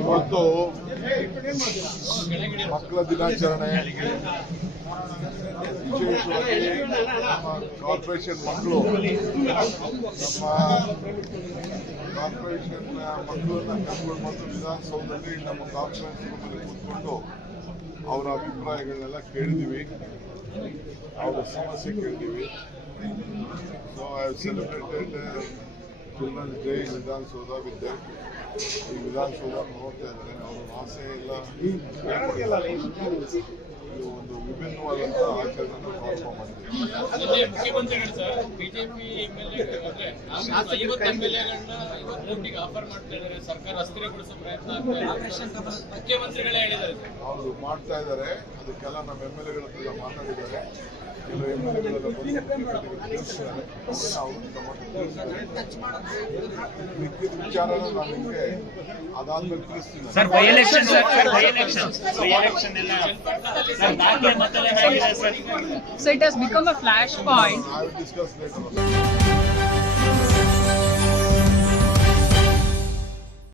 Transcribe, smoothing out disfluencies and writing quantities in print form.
ಇವತ್ತು ಮಕ್ಕಳ ದಿನಾಚರಣೆ ವಿಶೇಷವಾಗಿ ನಮ್ಮ ಕಾರ್ಪೊರೇಷನ್ ಮಕ್ಕಳು ಮಕ್ಕಳನ್ನ ಕರ್ಕೊಂಡು ಬಂದು ವಿಧಾನಸೌಧದಲ್ಲಿ ನಮ್ಮ ಕಾನ್ಫರೆನ್ಸ್ ರೂಮಲ್ಲಿ ಕೂತ್ಕೊಂಡು ಅವರ ಅಭಿಪ್ರಾಯಗಳನ್ನೆಲ್ಲ ಕೇಳಿದ್ದೀವಿ, ಅವರ ಸಮಸ್ಯೆ ಕೇಳಿದ್ದೀವಿ. So I have celebrated children's day Vidhana Soudha with them. ಈ ವಿಧಾನಸೌಧ ನೋಡ್ತಾ ಇದ್ದಾರೆ, ಅವರ ಆಸೆ ಎಲ್ಲ ಒಂದು ವಿಭಿನ್ನವಾದಂತಹ ಆಚರಣೆ ಮಾಡ್ಕೊಂಡು ಮಾಡಿದ್ದೀವಿ. ಮುಖ್ಯಮಂತ್ರಿಗಳು ಸರ್ ಬಿಜೆಪಿ MLA-ಗಳನ್ನ ಆಫರ್ ಮಾಡ್ತಾ ಇದ್ದಾರೆ, ಸರ್ಕಾರ ಅಸ್ಥಿರಗೊಳಿಸೋ ಪ್ರಯತ್ನ ಮುಖ್ಯಮಂತ್ರಿಗಳೇ ಹೇಳಿದ್ದಾರೆ. ಅವರು ಮಾಡ್ತಾ ಇದ್ದಾರೆ, ಅದಕ್ಕೆಲ್ಲ ನಮ್ಮ MLA-ಗಳ ಹತ್ರ ಮಾತಾಡಿದ್ದಾರೆ. ಕೆಲವು MLA-ಗಳೆಲ್ಲ ವಿಚಾರನ ನಾನು ನಿಮಗೆ ಅದಾದ್ಮೇಲೆ ತಿಳಿಸ್ತೀನಿ. So it has become a flashpoint. I will discuss later.